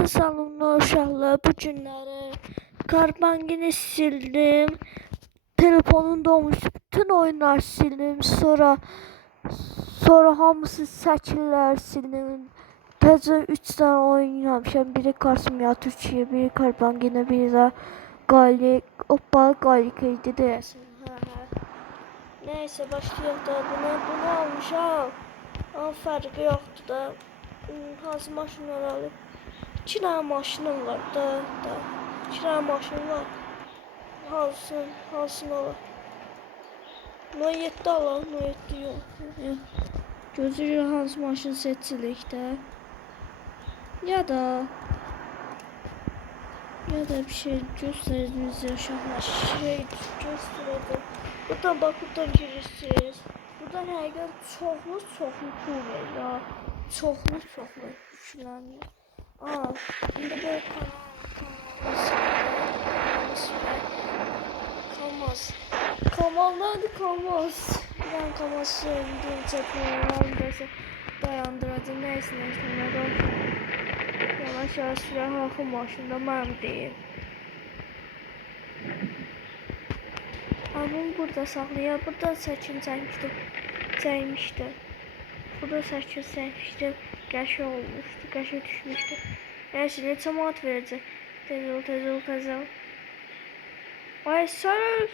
Yadınıza salın uşaqlar, bu günləri Carbangini sildim. Telefonumda olmuş bütün oyunlar sildim. Sonra hamısı şəkillər sildim. Təzə 3 dənə oyun yapmışam. Biri Karsmia Türkiye, biri Carbangini, biri də Galik. Hoppa Galik idi deyəsən. Neyse başlayalım da bunu almışam. Ama farkı yoktu da. Hansı maşınlar alıb? 2 dənə maşınım var da. 2 dənə maşınım var. Hansını alaq? No 7 alaq, no 7 yox. Gözləyir hansı maşın seçilik də. Ya da bir şey göstəriniz uşaqlar. Şey göstərəcəm. Buradan bak, buradan girirsiniz. Buradan həqiqət çoxlu pul verir ha. Çoxlu düşünəmir. İndi böyle Kamaz. Ben Kamaz söylediğim çekmeyi dayandıracağım. Neyse. Yavaş süre halkın maşında mənim deyim. Bunu burada saxlayaq. Burada səkin çəkmişdim. Burada səkin çəkmişdim. Qəşə olmuşdu. Qəşə düşmüşdü. Neyse, neçə manat verəcək? Tez ol. Ay sərf.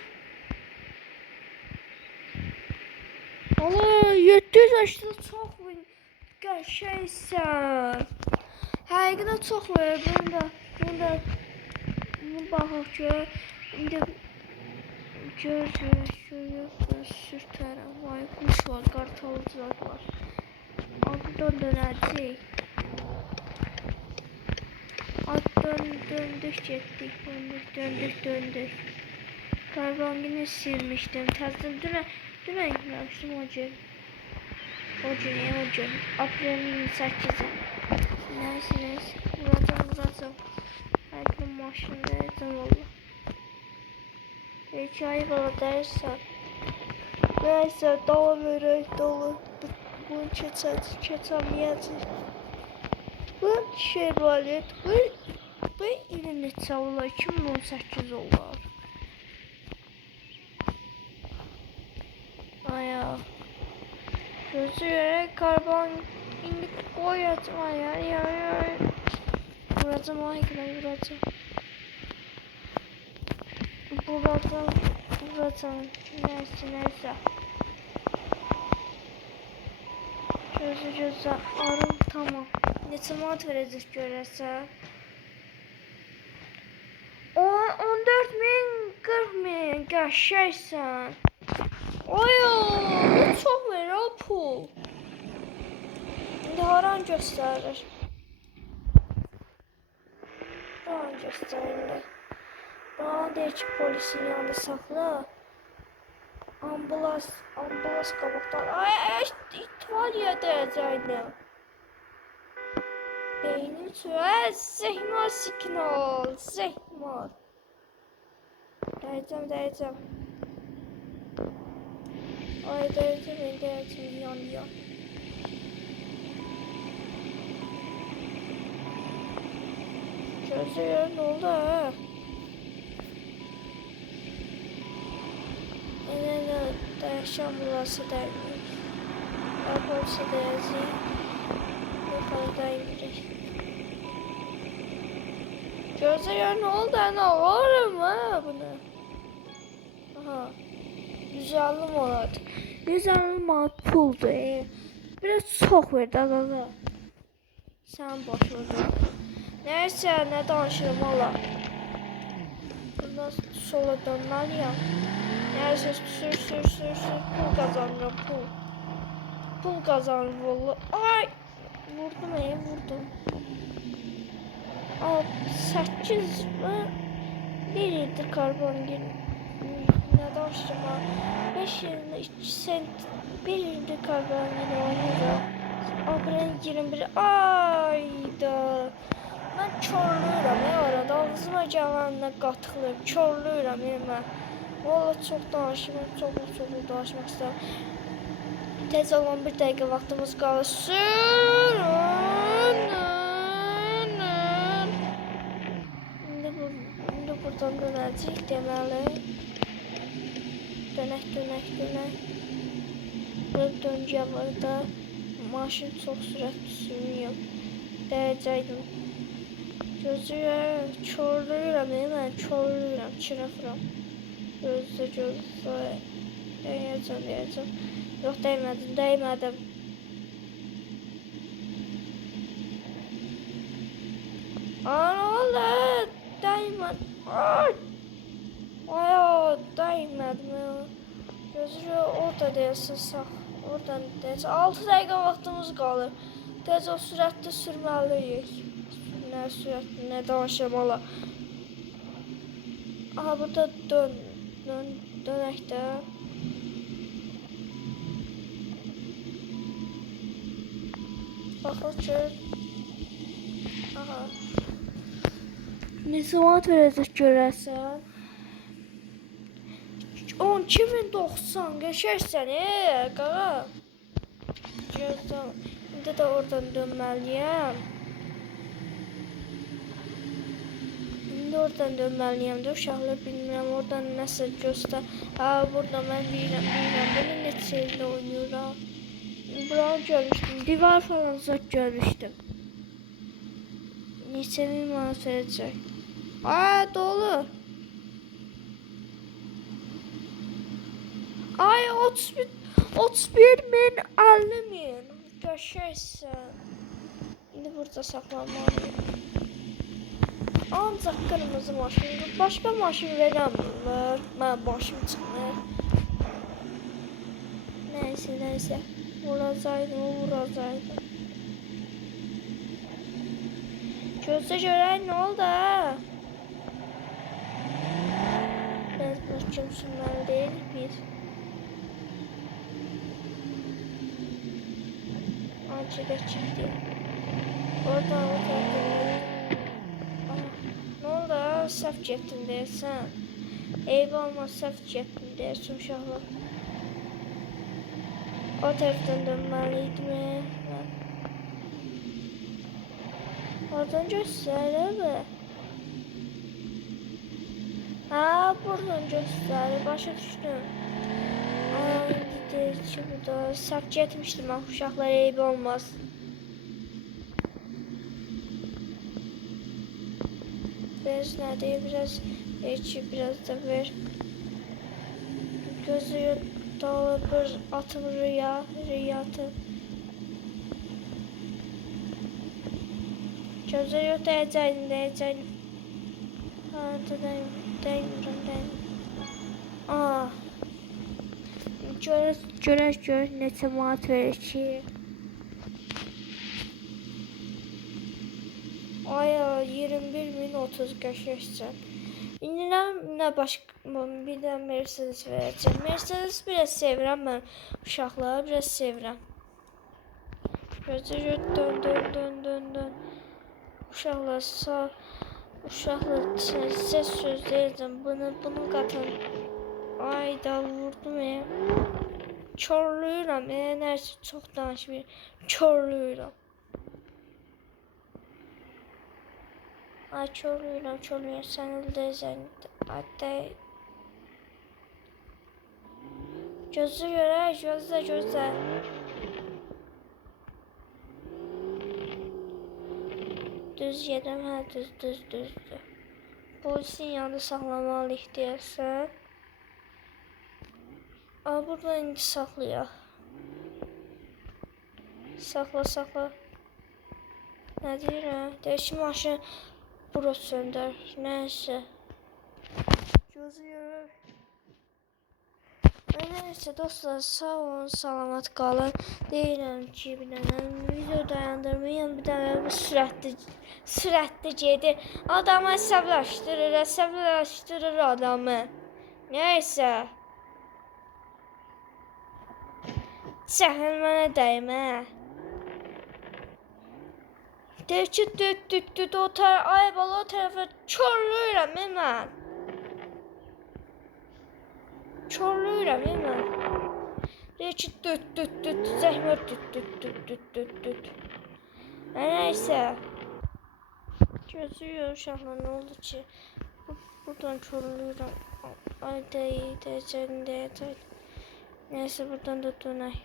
Allah 780 çox qəşəksən. Həqiqətən çox verir. Bunda baxaq gör. İndi Görürük, sürtərəm. Vay, kuş var, qartalıcılar var. Buradan dönəcək. Döndük, getdik. Döndük. Carbangini silmişdim. Təzdən dünən yükləmişdim o gün. O gün. Aprelin 28-i. Neyse. Vuracam. Həqiqətən maşını verəcəm valla. Hikaye bana dersen. Neyse dolu verək dolu. Bunu keçəməyəcək. Bu Chevrolet. Bu ili neçə olar? 2018 olar. Aya. Gözləyərək karbon indi qoyacam. Ay. Vuracam. Buradan neyse. Gözü arım tamam. Neçə manat verəcək görəsən? 14.000, 40.000 qəşəksən. Bu çox verir o pul. İndi haran göstərir? Bana deyir ki, polisin yanında saxla. Ambulans qabaqdan. Ay, İtfaiyə dəyəcəkdim. Beyni üçün. Zəhmar signal. Dəyəcəm. Ay, dəyəcəm, yan. Gözləyir, nə oldu ha? Dəyişən burası dəymirik. Polisi dəyəcək. Yuxarı dəymirik. Gözləyir, nə oldu? Nə varım ha bunu? Aha. 150 manat. 150 manat puldur. Biraz çox verdi ağa. Sən başladın. Neyse, ne danışırım valla. Buradan sola dönmeliyim. Neyse, sür. Pul kazanırım, pul kazanırım valla. Ay! Vurdum. 8 mi? 1 idi karbangin. Ne danışırım ha? 5 yerine 2 sent. 1 idi karbangin oynayacağım. Abren 21. Ayda. Mən körlüyürəm arada, ağzıma gələnlə qatılıyım, körlüyürəm mən. Valla çox danışmaq istəyirəm. Tez olan 1 dəqiqə vaxtımız qalır. oradan dönəcəyik deməli. Dönək. Burada döngə var da. Maşın çox sürətli sürmüyor. Dəyəcəkdim. Gözləyirəm, çorluyuram, mən çorluyuram, çırafıram. Gözlə. Dəyəcəm. Yox, dəymədim. Ana, dəymədim. Dəymədim. Gözlə, orada deyəsən, sağ. Oradan deyəsən, 6 dəqiqə vaxtımız qalır. Tez o sürətli sürməliyik. Nə sürətli, nə danışamalı. Aha, burada dönək də. Baxın ki. Aha. Neçə manat verəcək görəsən? 2090 geçersen qağa. Gözdən. İndi də oradan dönməliyəm. De uşaqlar bilmirəm. Oradan nəsə göstər. Burada mən bilirəm. Bunu neçə ildə oynayıram. Buranı görmüşdüm. Divar falan zat görmüşdüm. Neçə min manat verəcək. Dolu. Ay 31 min 50 min. Görüşürsən. İndi burada saxlamalıyım. Ancaq qırmızı maşın. Başqa maşın verəmlər. Mən başım çıxmır. Nəysə. Vuracaqdım. Gözlə görək nə oldu? Biraz başım sürməli deyilik biz. Acıda çıktı. Oradan. Ne oldu? Səhv getdim deyəsən. Eyb olmaz, səhv getdim deyəsən uşaqlar. O tərəfdən dönməliydim. Oradan göstərir. Buradan göstərir. Başa düşdüm. İndi deyir ki, burada səhv getmişdim. Uşaqlar eyb olmaz. Biraz nədir? Biraz da ver. Gözü dolu bir atım rüyatı. Gözü yok dəyəcəkdim. Dəymirəm. Görək neçə manat verir ki. Aya 21.030 qəşəksən. İndi nə başqa bir də Mercedes verəcəm. Mercedes biraz sevirəm mən. Uşaqları biraz sevirəm. Gözə dön. Uşaqlar sağ. Uşaqlar sizə söz deyəcəm. Bunu qatın. Ayda vurdum. Çorluyuram. Nərsə çox danışmıyorum. Çorluyuram. Çorluyuram. Sən öldürəcəksən. Hatta gözlə görək. Gözlə. Düz yedim, düzdür. Polisin yanında saxlamalıyıq deyəsən. Burada indi saxlayaq. Saxla. Nə deyirəm? Deyək ki, maşın bura söndər. Nəysə. Gözləyirəm. Nəysə dostlar, sağ olun, salamat qalın. Deyirəm ki, bir dənə video dayandırmayın. Bir dənə bu sürətli gedir. Adamı əsəbləşdirir adamı. Nəysə. Cəhəl mənə dəymə. Deyir ki, düt, o tərəfə çorluyuram mən. Deyir ki, düt, zəhmət düt. Nəysə. Gözlüyor uşaqlar, nə oldu ki? Buradan çorluyorum. Ay deyəcək. Neyse buradan da dönək.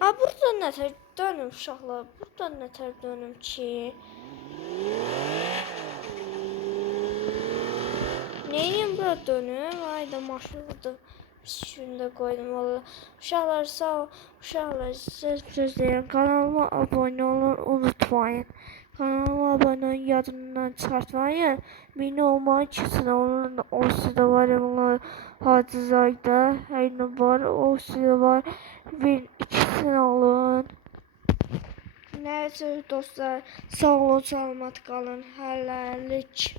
Ha buradan nətər dönüm uşaqlar. Buradan nətər dönüm ki? Neyim bura dönüm? Ay da maşını burada üstünde koydum valla. Uşaqlar sağ ol. Uşaqlar size söz deyirəm. Kanalıma abone olun unutmayın. Kanalıma abone olun yadından çıxartmayın. Beni olmayı kesin onun o sizde var ya bunlar hacızayda. Her ne var o sizde var. Bir ikisini olun. Neyse dostlar sağ olun salamat kalın. Hələlik.